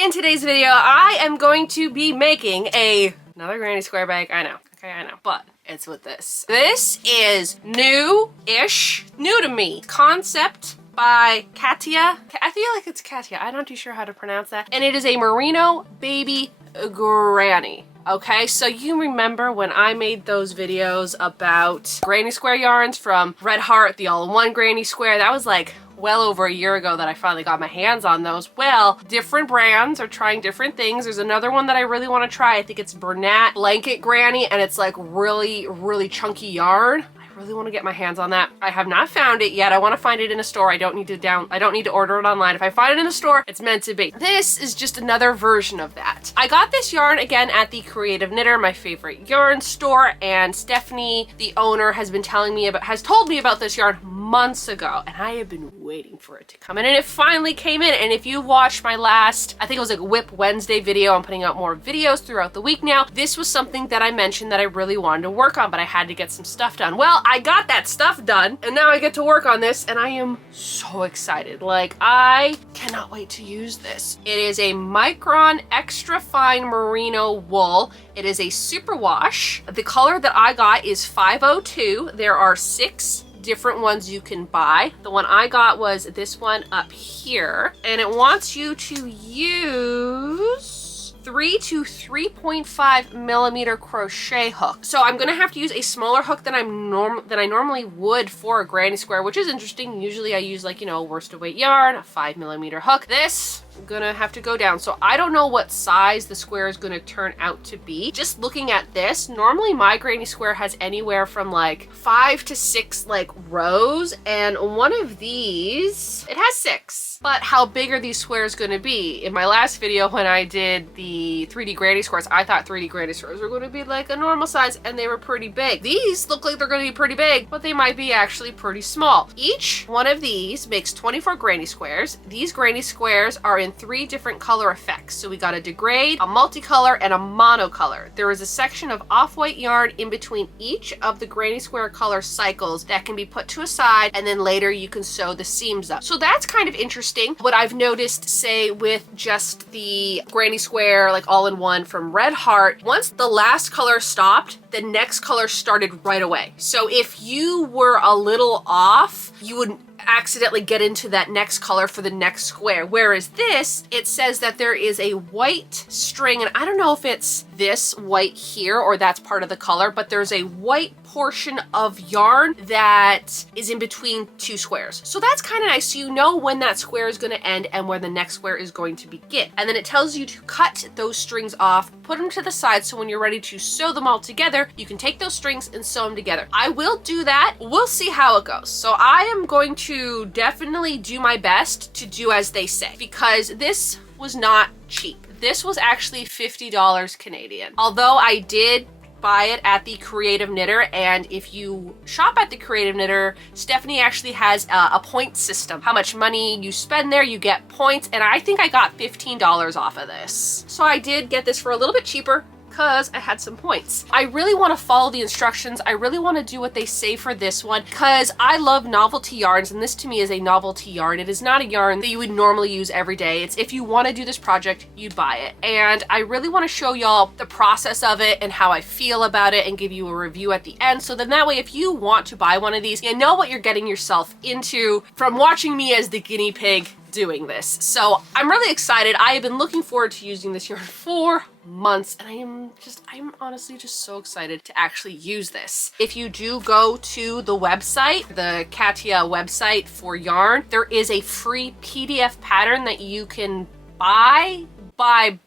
In today's video, I am going to be making another granny square bag. I know, okay, I know, but it's with this. This is new-ish, new to me. Concept by Katia. I feel like it's Katia. I'm not too sure how to pronounce that. And it is a merino baby granny. Okay, so you remember when I made those videos about granny square yarns from Red Heart, the all-in-one granny square? That was like well over a year ago that I finally got my hands on those. Well, different brands are trying different things. There's another one that I really want to try. I think it's Bernat Blanket Granny, and it's like really chunky yarn. I really want to get my hands on that. I have not found it yet. I want to find it in a store. I don't need to order it online. If I find it in a store, it's meant to be. This is just another version of that. I got this yarn again at the Creative Knitter, my favorite yarn store, and Stephanie, the owner, has told me about this yarn months ago, and I have been waiting for it to come in, and it finally came in. And if you watched my last, I think it was like Whip Wednesday video, I'm putting out more videos throughout the week now, this was something that I mentioned that I really wanted to work on, but I had to get some stuff done. Well, I got that stuff done, and now I get to work on this, and I am so excited. Like, I cannot wait to use this. It is a micron extra fine merino wool. It is a superwash. The color that I got is 502. There are 6 different ones you can buy. The one I got was this one up here, and it wants you to use 3 to 3.5 millimeter crochet hook. So I'm gonna have to use a smaller hook than I normally would for a granny square, which is interesting. Usually I use, like, you know, worsted weight yarn, a 5 millimeter hook. This, I'm gonna have to go down. So I don't know what size the square is gonna turn out to be. Just looking at this, normally my granny square has anywhere from like 5 to 6 like rows, and one of these, it has 6. But how big are these squares gonna be? In my last video when I did the 3D granny squares, I thought 3D granny squares were gonna be like a normal size, and they were pretty big. These look like they're gonna be pretty big, but they might be actually pretty small. Each one of these makes 24 granny squares. These granny squares are in 3 different color effects. So we got a degrade, a multicolor, and a monocolor. There is a section of off-white yarn in between each of the granny square color cycles that can be put to a side, and then later you can sew the seams up. So that's kind of interesting. What I've noticed, say, with just the granny square, like all-in-one from Red Heart, once the last color stopped, the next color started right away. So if you were a little off, you would accidentally get into that next color for the next square. Whereas this, it says that there is a white string, and I don't know if it's this white here or that's part of the color, but there's a white portion of yarn that is in between 2 squares. So that's kind of nice. So you know when that square is going to end and where the next square is going to begin. And then it tells you to cut those strings off, put them to the side, so when you're ready to sew them all together, you can take those strings and sew them together. I will do that. We'll see how it goes. So I am going to definitely do my best to do as they say, because this was not cheap. This was actually $50 Canadian. Although I did buy it at the Creative Knitter, and if you shop at the Creative Knitter, Stephanie actually has a point system. How much money you spend there, you get points, and I think I got $15 off of this. So I did get this for a little bit cheaper because I had some points. I really want to follow the instructions. I really want to do what they say for this one because I love novelty yarns, and this to me is a novelty yarn. It is not a yarn that you would normally use every day. It's if you want to do this project, you'd buy it. And I really want to show y'all the process of it and how I feel about it and give you a review at the end. So then that way, if you want to buy one of these, you know what you're getting yourself into from watching me as the guinea pig doing this. So I'm really excited. I have been looking forward to using this yarn for months, and I'm honestly just so excited to actually use this. If you do go to the website, the Katia website for yarn, there is a free PDF pattern that you can buy,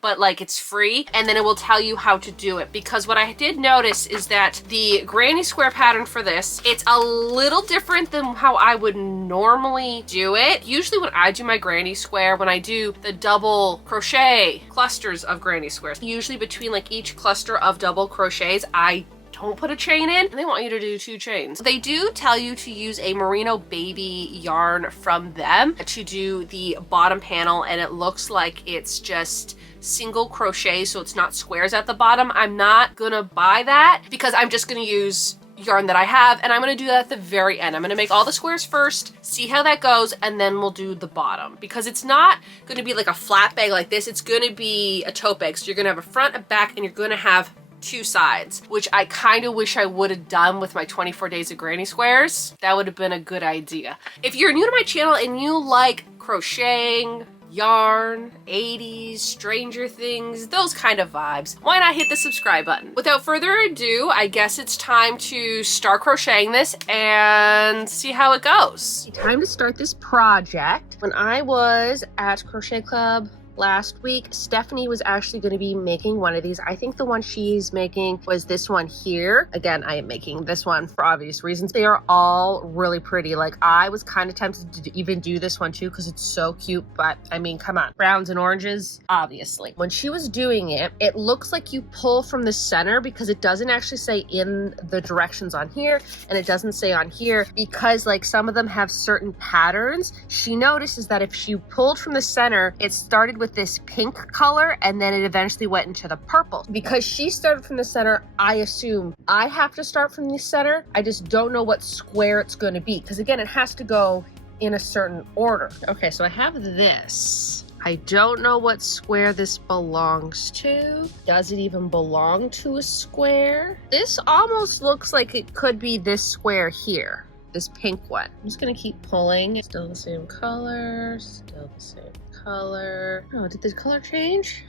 but like it's free, and then it will tell you how to do it. Because what I did notice is that the granny square pattern for this, it's a little different than how I would normally do it. Usually when I do my granny square, when I do the double crochet clusters of granny squares, usually between like each cluster of double crochets, I don't put a chain in, and they want you to do 2 chains. They do tell you to use a merino baby yarn from them to do the bottom panel, and it looks like it's just single crochet, so it's not squares at the bottom. I'm not gonna buy that because I'm just gonna use yarn that I have, and I'm gonna do that at the very end. I'm gonna make all the squares first, see how that goes, and then we'll do the bottom, because it's not gonna be like a flat bag like this. It's gonna be a tote bag. So you're gonna have a front, a back, and you're gonna have 2 sides, which I kind of wish I would have done with my 24 days of granny squares. That would have been a good idea. If you're new to my channel and you like crocheting, yarn, 80s, Stranger Things, those kind of vibes, why not hit the subscribe button? Without further ado, I guess it's time to start crocheting this and see how it goes. Time to start this project. When I was at Crochet Club last week, Stephanie was actually going to be making one of these. I think the one she's making was this one here. Again, I am making this one for obvious reasons. They are all really pretty. Like, I was kind of tempted to even do this one too because it's so cute, but I mean, come on. Browns and oranges, obviously. When she was doing it, it looks like you pull from the center because it doesn't actually say in the directions on here, and it doesn't say on here because like some of them have certain patterns. She notices that if she pulled from the center, it started with this pink color and then it eventually went into the purple. Because she started from the center, I assume I have to start from the center. I just don't know what square it's going to be because again, it has to go in a certain order. Okay, so I have this. I don't know what square this belongs to. Does it even belong to a square? This almost looks like it could be this square here, this pink one. I'm just gonna keep pulling. It's still the same color, still the same color. Oh, did the color change?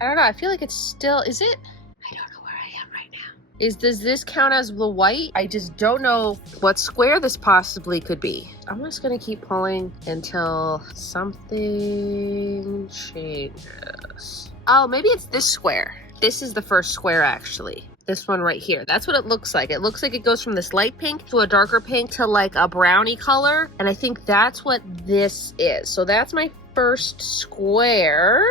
I don't know. I feel like it's still, is it? I don't know where I am right now. Does this count as the white? I just don't know what square this possibly could be. I'm just gonna keep pulling until something changes. Oh, maybe it's this square. This is the first square actually. This one right here. That's what it looks like. It looks like it goes from this light pink to a darker pink to like a brownie color. And I think that's what this is. So that's my first square.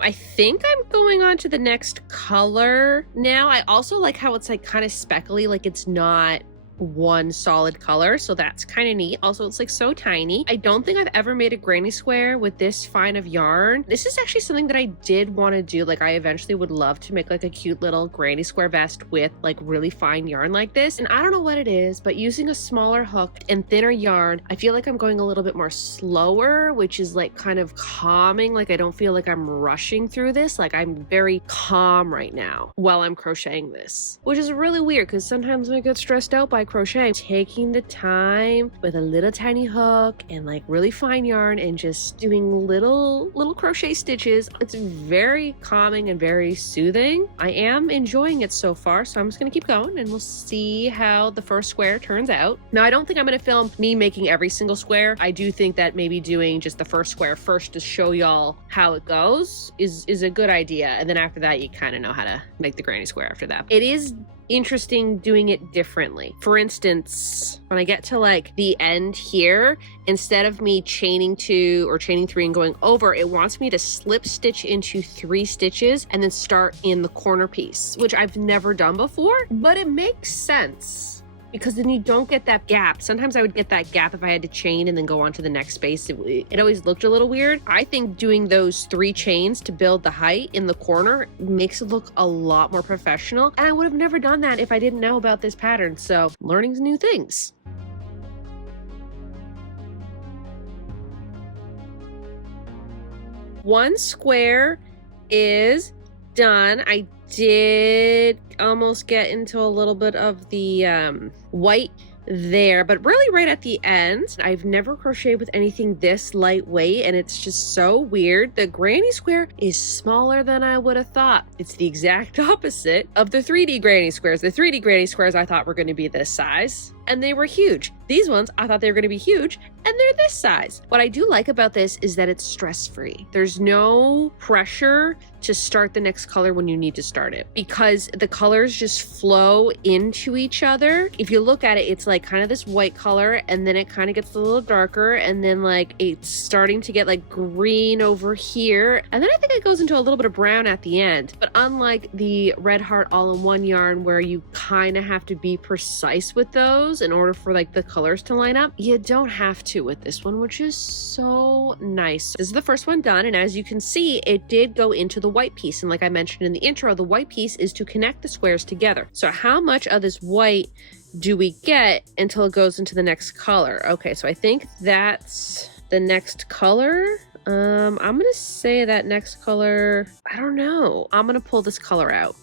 I think I'm going on to the next color now. I also like how it's like kind of speckly, like it's not one solid color, so that's kind of neat. Also, it's like so tiny. I don't think I've ever made a granny square with this fine of yarn. This is actually something that I did want to do. Like, I eventually would love to make like a cute little granny square vest with like really fine yarn like this. And I don't know what it is, but using a smaller hook and thinner yarn, I feel like I'm going a little bit more slower, which is like kind of calming. Like, I don't feel like I'm rushing through this. Like, I'm very calm right now while I'm crocheting this, which is really weird because sometimes when I get stressed out by crochet, taking the time with a little tiny hook and like really fine yarn and just doing little crochet stitches, it's very calming and very soothing. I am enjoying it so far, so I'm just gonna keep going and we'll see how the first square turns out. Now, I don't think I'm gonna film me making every single square. I do think that maybe doing just the first square first to show y'all how it goes is a good idea, and then after that you kind of know how to make the granny square after that. It is interesting doing it differently. For instance, when I get to like the end here, instead of me chaining 2 or chaining 3 and going over, it wants me to slip stitch into 3 stitches and then start in the corner piece, which I've never done before, but it makes sense because then you don't get that gap. Sometimes I would get that gap if I had to chain and then go on to the next space. It always looked a little weird. I think doing those 3 chains to build the height in the corner makes it look a lot more professional. And I would have never done that if I didn't know about this pattern. So learning new things. One square is done. I did almost get into a little bit of the white there, but really right at the end. I've never crocheted with anything this lightweight and it's just so weird. The granny square is smaller than I would have thought. It's the exact opposite of the 3D granny squares. The 3D granny squares I thought were going to be this size and they were huge. These ones I thought they were going to be huge and they're this size. What I do like about this is that it's stress-free. There's no pressure to start the next color when you need to start it because the colors just flow into each other. If you look at it, it's like kind of this white color and then it kind of gets a little darker and then like it's starting to get like green over here. And then I think it goes into a little bit of brown at the end. But unlike the Red Heart all-in-one yarn where you kind of have to be precise with those, those in order for like the colors to line up. You don't have to with this one, which is so nice. This is the first one done, and as you can see, it did go into the white piece. And like I mentioned in the intro, the white piece is to connect the squares together. So how much of this white do we get until it goes into the next color? Okay, so I think that's the next color. I'm gonna say that next color, I don't know. I'm gonna pull this color out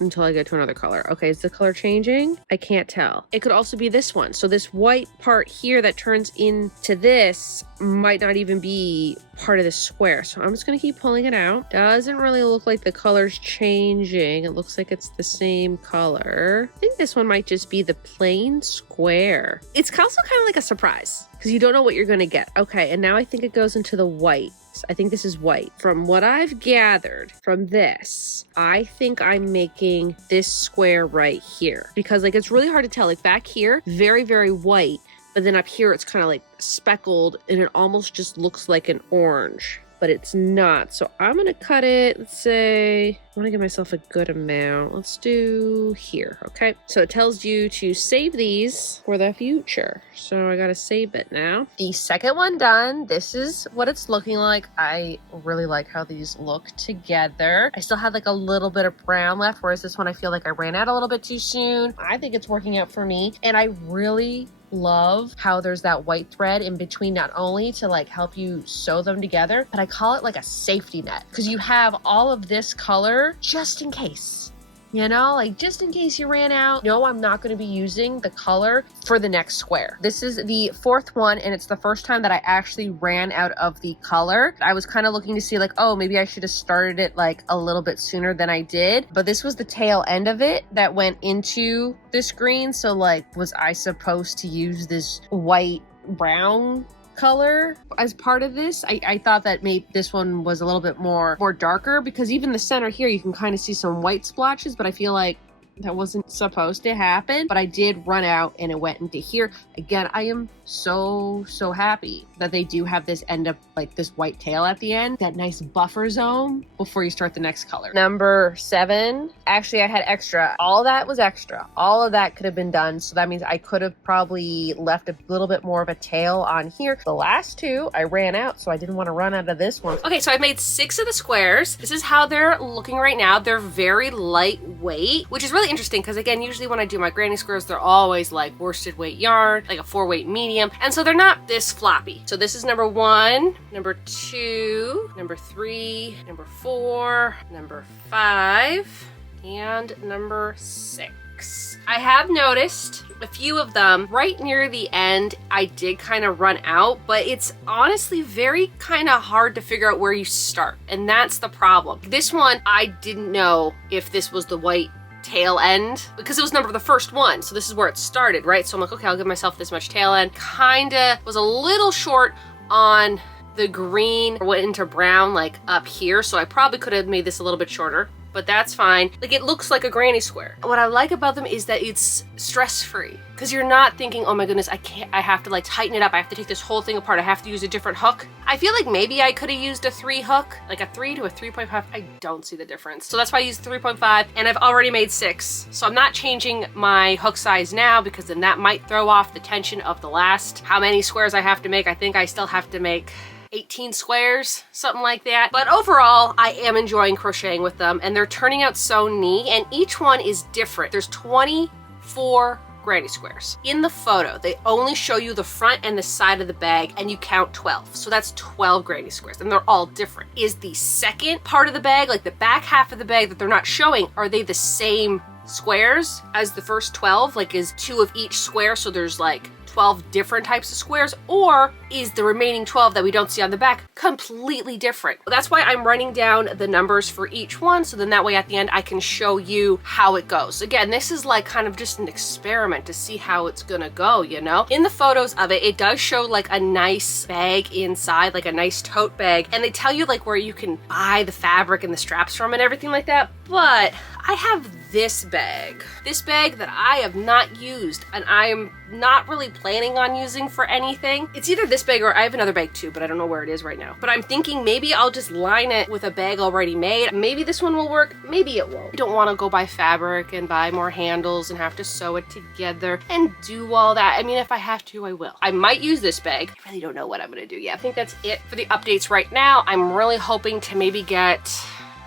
until I get to another color. Okay, is the color changing? I can't tell. It could also be this one. So this white part here that turns into this might not even be part of the square. So I'm just gonna keep pulling it out. Doesn't really look like the color's changing. It looks like it's the same color. I think this one might just be the plain square. It's also kind of like a surprise because you don't know what you're gonna get. Okay, and now I think it goes into the white. I think this is white. From what I've gathered from this, I think I'm making this square right here because like it's really hard to tell. Like back here, very, very white, but then up here it's kind of like speckled and it almost just looks like an orange, but it's not. So I'm gonna cut it. Let's say I want to give myself a good amount. Let's do here. Okay, so it tells you to save these for the future, so I gotta save it now. The second one done. This is what it's looking like. I really like how these look together. I still had like a little bit of brown left, whereas this one I feel like I ran out a little bit too soon. I think it's working out for me, and I really love how there's that white thread in between, not only to like help you sew them together, but I call it like a safety net because you have all of this color just in case, you know, like just in case you ran out. No, I'm not going to be using the color for the next square. This is the fourth one, and it's the first time that I actually ran out of the color. I was kind of looking to see like, oh, maybe I should have started it like a little bit sooner than I did, but this was the tail end of it that went into this green. So like, was I supposed to use this white brown color as part of this? I thought that maybe this one was a little bit more darker because even the center here you can kind of see some white splotches, but I feel like that wasn't supposed to happen. But I did run out and it went into here. Again, I am so happy that they do have this end up like this white tail at the end, that nice buffer zone before you start the next color. Number 7, actually I had extra. All that was extra. All of that could have been done, so that means I could have probably left a little bit more of a tail on here. The last 2 I ran out, so I didn't want to run out of this one. Okay, so I've made 6 of the squares. This is how they're looking right now. They're very lightweight, which is really interesting because again, usually when I do my granny squares, they're always like worsted weight yarn, like a 4-weight medium, and so they're not this floppy. So this is number 1, number 2, number 3, number 4, number 5, and number 6. I have noticed a few of them right near the end I did kind of run out, but it's honestly very kind of hard to figure out where you start, and that's the problem. This one I didn't know if this was the white tail end because it was the first one, so this is where it started, right? So I'm like, okay, I'll give myself this much tail end. Kinda was a little short on the green, went into brown like up here, so I probably could have made this a little bit shorter, but that's fine. Like, it looks like a granny square. What I like about them is that it's stress-free because you're not thinking, oh my goodness, I have to like tighten it up, I have to take this whole thing apart, I have to use a different hook. I feel like maybe I could have used a 3 hook, like a 3 to a 3.5. I don't see the difference, so that's why I used 3.5, and I've already made 6, so I'm not changing my hook size now because then that might throw off the tension of the last how many squares I have to make. I think I still have to make 18 squares, something like that. But overall, I am enjoying crocheting with them, and they're turning out so neat, and each one is different. There's 24 granny squares. In the photo, they only show you the front and the side of the bag, and you count 12. So that's 12 granny squares, and they're all different. Is the second part of the bag, like the back half of the bag that they're not showing, are they the same squares as the first 12? Like, is 2 of each square, so there's like 12 different types of squares, or is the remaining 12 that we don't see on the back completely different? That's why I'm writing down the numbers for each one, so then that way at the end I can show you how it goes. Again, this is like kind of just an experiment to see how it's gonna go, you know? In the photos of it, it does show like a nice bag inside, like a nice tote bag, and they tell you like where you can buy the fabric and the straps from and everything like that. But I have this bag that I have not used and I'm not really planning on using for anything. It's either this bag or I have another bag too, but I don't know where it is right now. But I'm thinking maybe I'll just line it with a bag already made. Maybe this one will work, maybe it won't. I don't want to go buy fabric and buy more handles and have to sew it together and do all that. I mean, if I have to, I will. I might use this bag. I really don't know what I'm gonna do yet. I think that's it for the updates right now. I'm really hoping to maybe get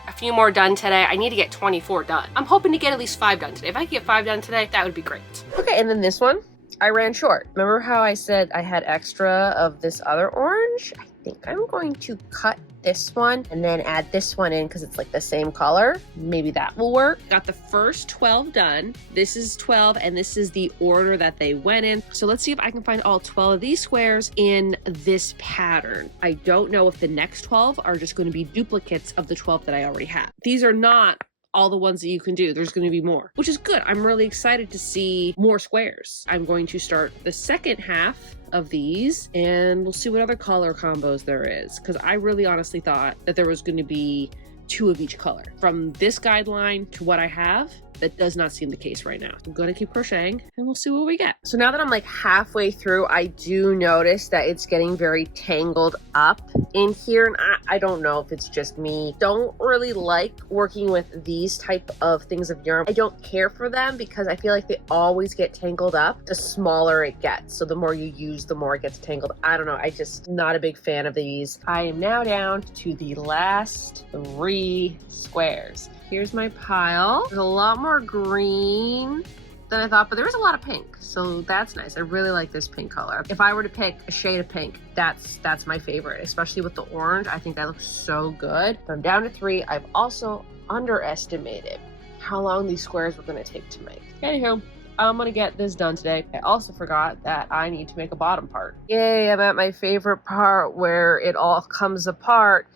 a few more done today. I need to get 24 done. I'm hoping to get at least 5 done today. If I could get 5 done today, that would be great. Okay, and then this one, I ran short. Remember how I said I had extra of this other orange? I think I'm going to cut this one and then add this one in because it's like the same color. Maybe that will work. Got the first 12 done. This is 12 and this is the order that they went in. So let's see if I can find all 12 of these squares in this pattern. I don't know if the next 12 are just going to be duplicates of the 12 that I already have. These are not all the ones that you can do. There's going to be more, which is good. I'm really excited to see more squares. I'm going to start the second half of these and we'll see what other color combos there is, because I really honestly thought that there was going to be 2 of each color. From this guideline to what I have, that does not seem the case right now. I'm gonna keep crocheting and we'll see what we get. So now that I'm like halfway through, I do notice that it's getting very tangled up in here. And I don't know if it's just me. Don't really like working with these type of things of yarn. I don't care for them because I feel like they always get tangled up the smaller it gets. So the more you use, the more it gets tangled. I don't know. I just not a big fan of these. I am now down to the last 3 squares. Here's my pile. There's a lot more green than I thought, but there was a lot of pink, so that's nice. I really like this pink color. If I were to pick a shade of pink, that's my favorite, especially with the orange. I think that looks so good. But I'm down to 3. I've also underestimated how long these squares were gonna take to make. Anywho, I'm gonna get this done today. I also forgot that I need to make a bottom part. Yay, I'm at my favorite part where it all comes apart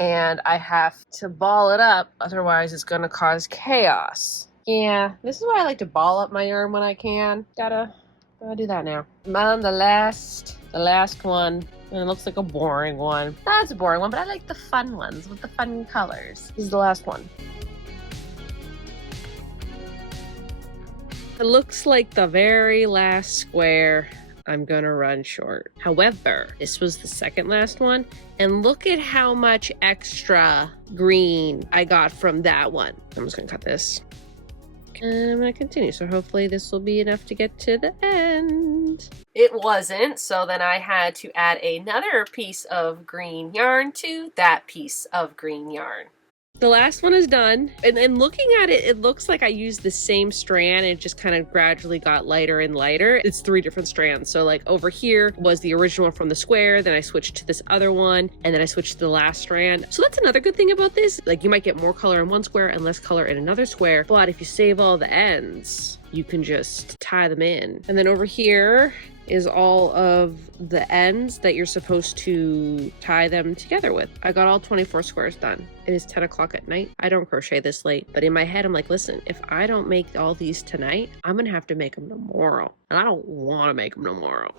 and I have to ball it up, otherwise it's gonna cause chaos. Yeah, this is why I like to ball up my yarn when I can. Gotta do that now. I'm on the last one, and it looks like a boring one. That's a boring one, but I like the fun ones with the fun colors. This is the last one. It looks like the very last square. I'm gonna run short. However, this was the second last one, and look at how much extra green I got from that one. I'm just gonna cut this. And I'm gonna continue, so hopefully this will be enough to get to the end. It wasn't, so then I had to add another piece of green yarn to that piece of green yarn. The last one is done, and looking at it, it looks like I used the same strand. It just kind of gradually got lighter and lighter. It's 3 different strands. So like over here was the original one from the square, then I switched to this other one, and then I switched to the last strand. So that's another good thing about this. Like you might get more color in one square and less color in another square, but if you save all the ends, you can just tie them in. And then over here is all of the ends that you're supposed to tie them together with. I got all 24 squares done. It is 10 o'clock at night. I don't crochet this late, but in my head, I'm like, listen, if I don't make all these tonight, I'm gonna have to make them tomorrow. And I don't wanna make them tomorrow.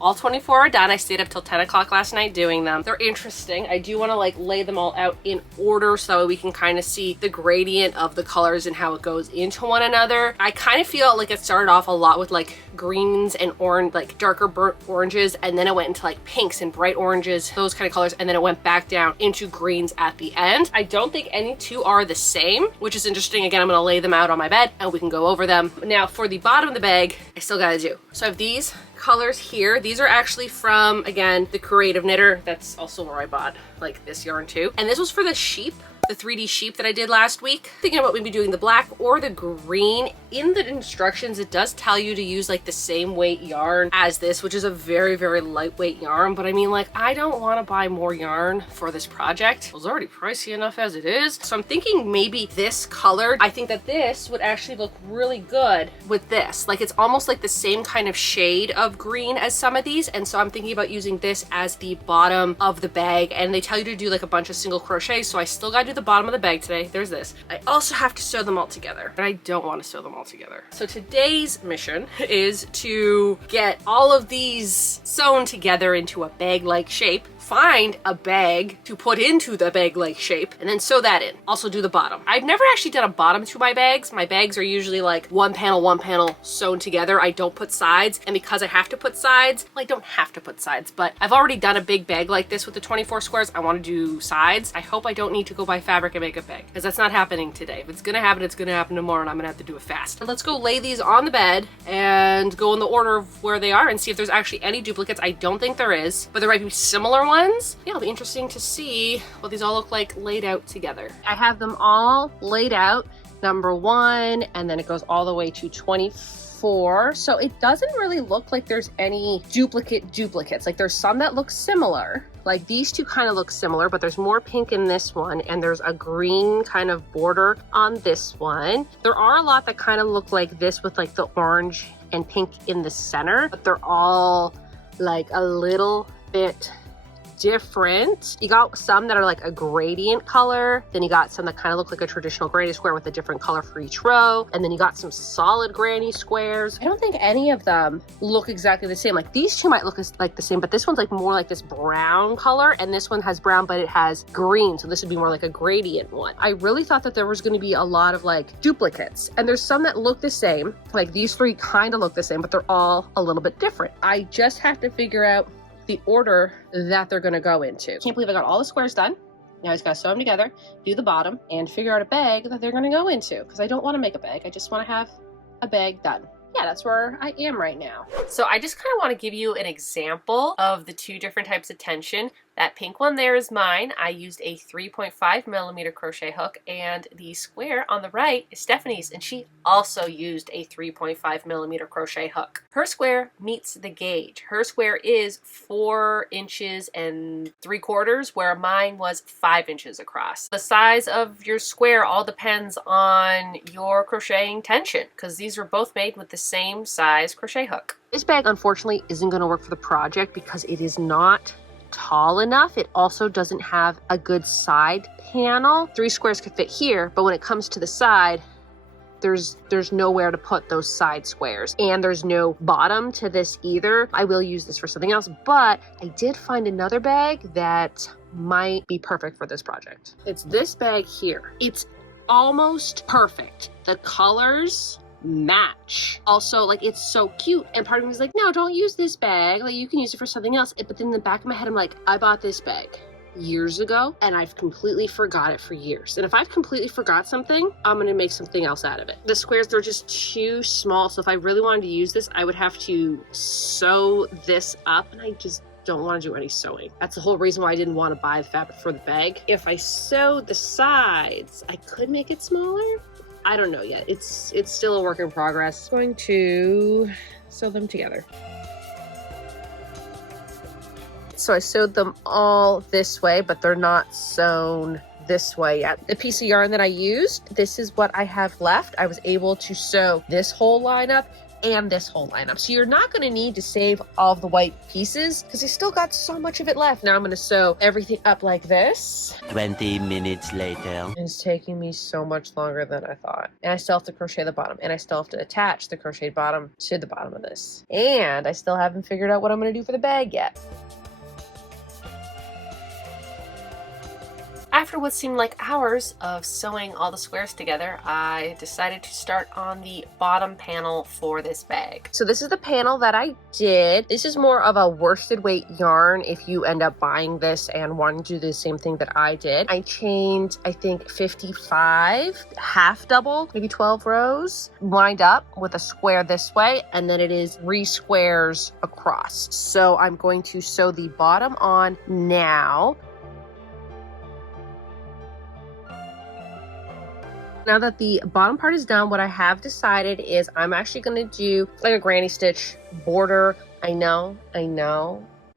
All 24 are done. I stayed up till 10 o'clock last night doing them. They're interesting. I do want to like lay them all out in order so we can kind of see the gradient of the colors and how it goes into one another. I kind of feel like it started off a lot with like greens and orange, like darker burnt oranges, and then it went into like pinks and bright oranges, those kind of colors, and then it went back down into greens at the end. I don't think any 2 are the same, which is interesting. Again, I'm gonna lay them out on my bed and we can go over them. Now for the bottom of the bag, I still gotta do. So I have these colors here. These are actually from, again, the Creative Knitter. That's also where I bought like this yarn too. And this was for the sheep, the 3D sheep that I did last week. Thinking about maybe doing the black or the green. In the instructions, it does tell you to use like the same weight yarn as this, which is a very, very lightweight yarn. But I mean, like, I don't want to buy more yarn for this project. It was already pricey enough as it is. So I'm thinking maybe this color. I think that this would actually look really good with this. Like, it's almost like the same kind of shade of green as some of these. And so I'm thinking about using this as the bottom of the bag. And they tell you to do like a bunch of single crochets. So I still got to do the bottom of the bag today. There's this. I also have to sew them all together, and I don't want to sew them all together. So today's mission is to get all of these sewn together into a bag-like shape find a bag to put into the bag-like shape and then sew that in. Also do the bottom. I've never actually done a bottom to my bags. My bags are usually like one panel sewn together. I don't put sides, and because I have to put sides, well, I don't have to put sides, but I've already done a big bag like this with the 24 squares. I want to do sides. I hope I don't need to go buy fabric and make a bag, because that's not happening today. If it's gonna happen, it's gonna happen tomorrow, and I'm gonna have to do it fast. Let's go lay these on the bed and go in the order of where they are and see if there's actually any duplicates. I don't think there is, but there might be similar ones. Yeah, it'll be interesting to see what these all look like laid out together. I have them all laid out, number 1, and then it goes all the way to 24. So it doesn't really look like there's any duplicates. Like there's some that look similar. Like these two kind of look similar, but there's more pink in this one, and there's a green kind of border on this one. There are a lot that kind of look like this with like the orange and pink in the center, but they're all like a little bit different. You got some that are like a gradient color, then you got some that kind of look like a traditional granny square with a different color for each row, and then you got some solid granny squares. I don't think any of them look exactly the same. Like these two might look like the same, but this one's like more like this brown color, and this one has brown but it has green, so this would be more like a gradient one. I really thought that there was going to be a lot of like duplicates, and there's some that look the same. Like these 3 kind of look the same, but they're all a little bit different. I just have to figure out the order that they're gonna go into. Can't believe I got all the squares done. Now I just gotta sew them together, do the bottom, and figure out a bag that they're gonna go into, because I don't want to make a bag. I just want to have a bag done. Yeah, that's where I am right now. So I just kind of want to give you an example of the 2 different types of tension. That pink one there is mine. I used a 3.5mm crochet hook, and the square on the right is Stephanie's, and she also used a 3.5mm crochet hook. Her square meets the gauge. Her square is 4 inches and 3/4, where mine was 5 inches across. The size of your square all depends on your crocheting tension, because these were both made with the same size crochet hook. This bag unfortunately isn't going to work for the project because it is not tall enough. It also doesn't have a good side panel. 3 squares could fit here, but when it comes to the side, there's nowhere to put those side squares, and there's no bottom to this either. I will use this for something else, but I did find another bag that might be perfect for this project. It's this bag here. It's almost perfect. The colors match. Also, like, it's so cute, and part of me is like, no, don't use this bag, like you can use it for something else. But then in the back of my head I'm like, I bought this bag years ago and I've completely forgot it for years, and if I've completely forgot something, I'm gonna make something else out of it. The squares, they're just too small, so if I really wanted to use this, I would have to sew this up, and I just don't want to do any sewing. That's the whole reason why I didn't want to buy the fabric for the bag. If I sewed the sides, I could make it smaller. I don't know yet. It's still a work in progress. I'm going to sew them together. So I sewed them all this way, but they're not sewn this way yet. The piece of yarn that I used, this is what I have left. I was able to sew this whole line up and this whole lineup. So you're not going to need to save all of the white pieces because you still got so much of it left. Now I'm going to sew everything up like this. 20 minutes later. It's taking me so much longer than I thought. And I still have to crochet the bottom, and I still have to attach the crocheted bottom to the bottom of this. And I still haven't figured out what I'm going to do for the bag yet. After what seemed like hours of sewing all the squares together, I decided to start on the bottom panel for this bag. So this is the panel that I did. This is more of a worsted weight yarn if you end up buying this and wanting to do the same thing that I did. I chained, I think, 55, half double, maybe 12 rows, lined up with a square this way, and then it is 3 squares across. So I'm going to sew the bottom on now. Now that the bottom part is done, what I have decided is I'm actually going to do like a granny stitch border. I know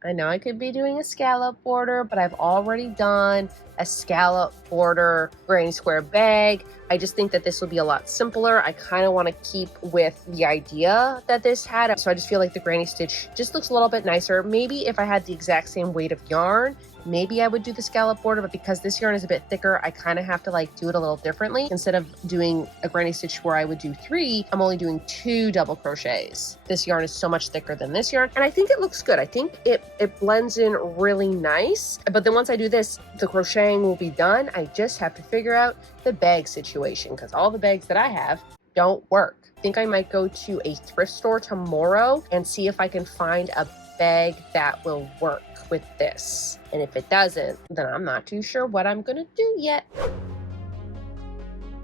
I could be doing a scallop border, but I've already done a scallop border granny square bag. I just think that this will be a lot simpler. I kind of want to keep with the idea that this had. So I just feel like the granny stitch just looks a little bit nicer. Maybe if I had the exact same weight of yarn, maybe I would do the scallop border, but because this yarn is a bit thicker, I kind of have to like do it a little differently. Instead of doing a granny stitch where I would do 3, I'm only doing 2 double crochets. This yarn is so much thicker than this yarn, and I think it looks good. I think it blends in really nice. But then once I do this, the crocheting will be done. I just have to figure out the bag situation because all the bags that I have don't work. I think I might go to a thrift store tomorrow and see if I can find a bag that will work with this. And if it doesn't, then I'm not too sure what I'm gonna do yet.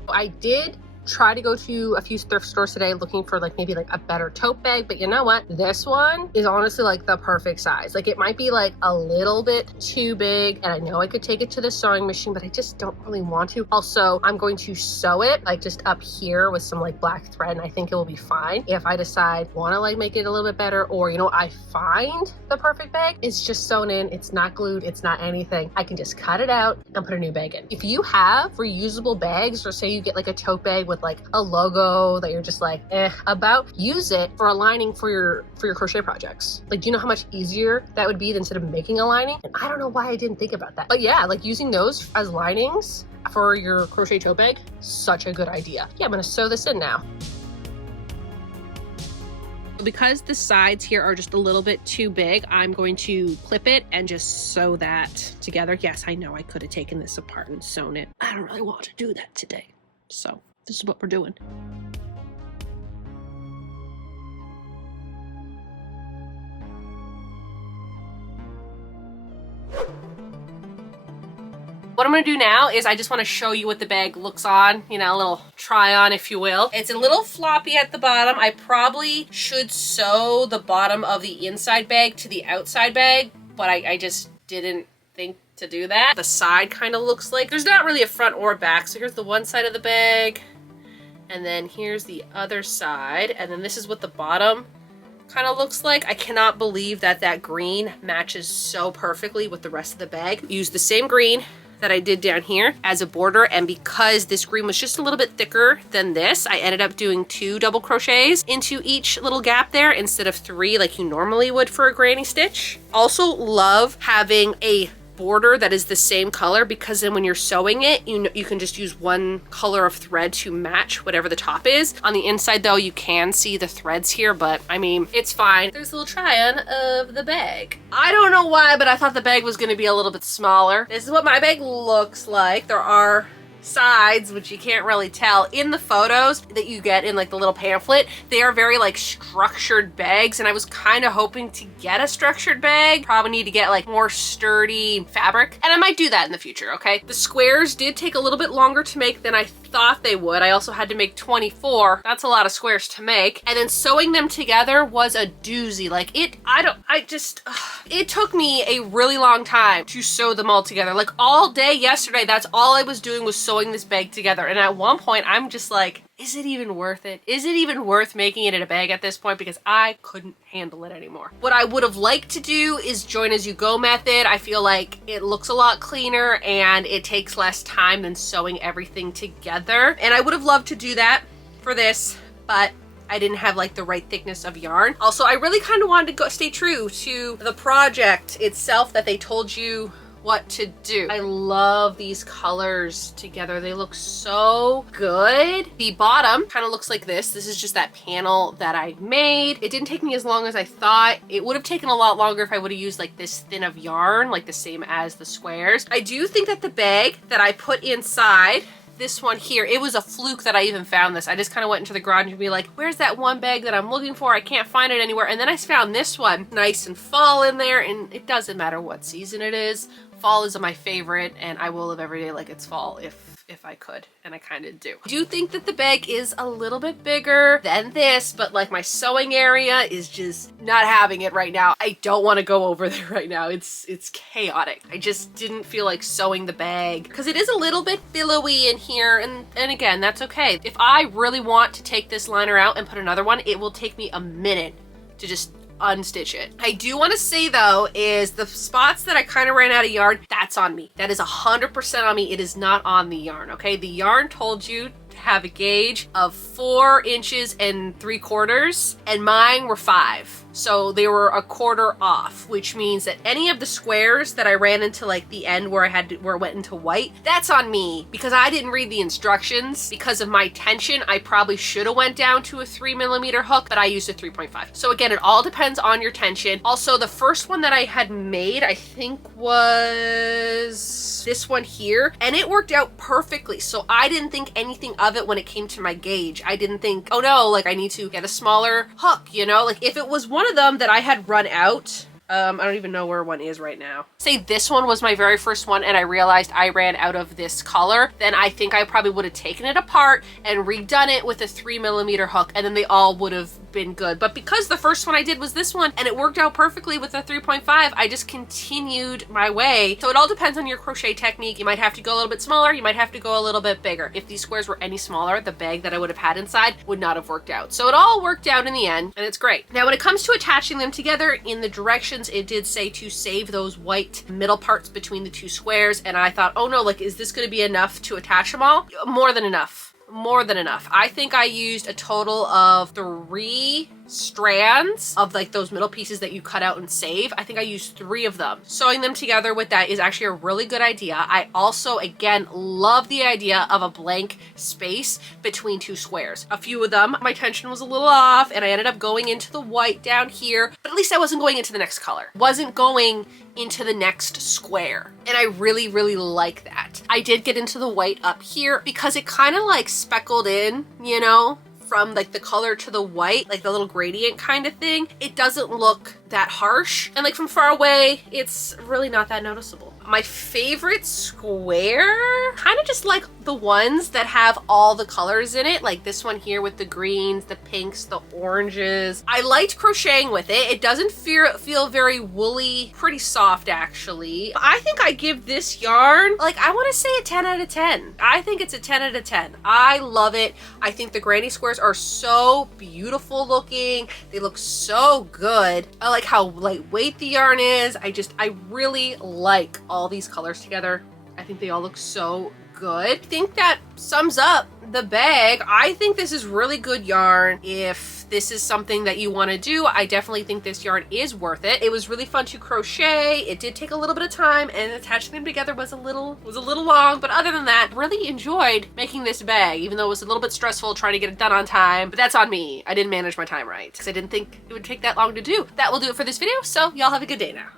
I did try to go to a few thrift stores today looking for like maybe like a better tote bag, but you know what? This one is honestly like the perfect size. Like it might be like a little bit too big, and I know I could take it to the sewing machine, but I just don't really want to. Also, I'm going to sew it like just up here with some like black thread, and I think it will be fine. If I decide want to like make it a little bit better, or you know, I find the perfect bag, it's just sewn in, it's not glued, it's not anything. I can just cut it out and put a new bag in. If you have reusable bags, or say you get like a tote bag with like a logo that you're just like about, use it for a lining for your crochet projects. Like, do you know how much easier that would be instead of making a lining? And I don't know why I didn't think about that, but yeah, like using those as linings for your crochet tote bag, such a good idea. Yeah, I'm gonna sew this in now. Because the sides here are just a little bit too big, I'm going to clip it and just sew that together. Yes, I know I could have taken this apart and sewn it. I don't really want to do that today, so this is what we're doing. What I'm gonna do now is I just wanna show you what the bag looks on, you know, a little try on, if you will. It's a little floppy at the bottom. I probably should sew the bottom of the inside bag to the outside bag, but I just didn't think to do that. The side kind of looks like there's not really a front or a back. So here's the one side of the bag, and then here's the other side, and then this is what the bottom kind of looks like. I cannot believe that that green matches so perfectly with the rest of the bag. Use the same green that I did down here as a border, and because this green was just a little bit thicker than this, I ended up doing 2 double crochets into each little gap there instead of 3 like you normally would for a granny stitch. Also love having a border that is the same color, because then when you're sewing it, you can just use one color of thread to match whatever the top is. On the inside though, you can see the threads here, but I mean, it's fine. There's a little try-on of the bag. I don't know why, but I thought the bag was gonna be a little bit smaller. This is what my bag looks like. There are sides, which you can't really tell in the photos that you get in like the little pamphlet. They are very like structured bags, and I was kind of hoping to get a structured bag. Probably need to get like more sturdy fabric, and I might do that in the future, okay? The squares did take a little bit longer to make than I thought they would. I also had to make 24. That's a lot of squares to make. And then sewing them together was a doozy. Like it took me a really long time to sew them all together. Like all day yesterday, that's all I was doing was sewing this bag together. And at one point, I'm just like, is it even worth it? Is it even worth making it in a bag at this point? Because I couldn't handle it anymore. What I would have liked to do is join as you go method. I feel like it looks a lot cleaner and it takes less time than sewing everything together. And I would have loved to do that for this, but I didn't have like the right thickness of yarn. Also, I really kind of wanted to stay true to the project itself that they told you what to do. I love these colors together. They look so good. The bottom kind of looks like this. This is just that panel that I made. It didn't take me as long as I thought. It would have taken a lot longer if I would have used like this thin of yarn, like the same as the squares. I do think that the bag that I put inside, this one here, it was a fluke that I even found this. I just kind of went into the garage and be like, where's that one bag that I'm looking for? I can't find it anywhere. And then I found this one nice and fall in there, and it doesn't matter what season it is. Fall is my favorite, and I will live every day like it's fall if I could, and I kind of do. I do think that the bag is a little bit bigger than this, but like my sewing area is just not having it right now. I don't want to go over there right now. It's chaotic. I just didn't feel like sewing the bag because it is a little bit billowy in here, and again, that's okay. If I really want to take this liner out and put another one, it will take me a minute to just unstitch it. I do want to say though, is the spots that I kind of ran out of yarn, that's on me. That is 100% on me. It is not on the yarn, okay? The yarn told you to have a gauge of 4 inches and 3/4, and mine were 5. So they were a quarter off, which means that any of the squares that I ran into like the end where where it went into white, that's on me because I didn't read the instructions. Because of my tension, I probably should have went down to a 3mm hook, but I used a 3.5. So again, it all depends on your tension. Also, the first one that I had made, I think was this one here, and it worked out perfectly. So I didn't think anything of it when it came to my gauge. I didn't think, oh no, like I need to get a smaller hook, you know? Like if it was one of them that I had run out, I don't even know where one is right now. Say this one was my very first one and I realized I ran out of this color, then I think I probably would have taken it apart and redone it with a 3mm hook, and then they all would have been good. But because the first one I did was this one and it worked out perfectly with a 3.5, I just continued my way. So it all depends on your crochet technique. You might have to go a little bit smaller, you might have to go a little bit bigger. If these squares were any smaller, the bag that I would have had inside would not have worked out. So it all worked out in the end, and it's great. Now when it comes to attaching them together, in the directions it did say to save those white middle parts between the 2 squares, and I thought, oh no, like is this going to be enough to attach them all? More than enough. More than enough. I think I used a total of 3 strands of like those middle pieces that you cut out and save. I think I used 3 of them. Sewing them together with that is actually a really good idea. I also, again, love the idea of a blank space between 2 squares. A few of them, my tension was a little off and I ended up going into the white down here, but at least I wasn't going into the next color. Wasn't going into the next square. And I really, really like that. I did get into the white up here because it kind of like speckled in, you know, from like the color to the white, like the little gradient kind of thing. It doesn't look that harsh, and like from far away it's really not that noticeable. My favorite square, kind of just like the ones that have all the colors in it, like this one here with the greens, the pinks, the oranges. I liked crocheting with it. It doesn't feel very woolly, pretty soft actually. I think I give this yarn, like I want to say a 10 out of 10. I think it's a 10 out of 10. I love it. I think the granny squares are so beautiful looking. They look so good. I like how lightweight the yarn is. I really like all these colors together. I think they all look so good. I think that sums up the bag. I think this is really good yarn. If this is something that you want to do, I definitely think this yarn is worth it. It was really fun to crochet. It did take a little bit of time, and attaching them together was a little long, but other than that, really enjoyed making this bag, even though it was a little bit stressful trying to get it done on time. But that's on me. I didn't manage my time right because I didn't think it would take that long to do. That will do it for this video, so y'all have a good day now.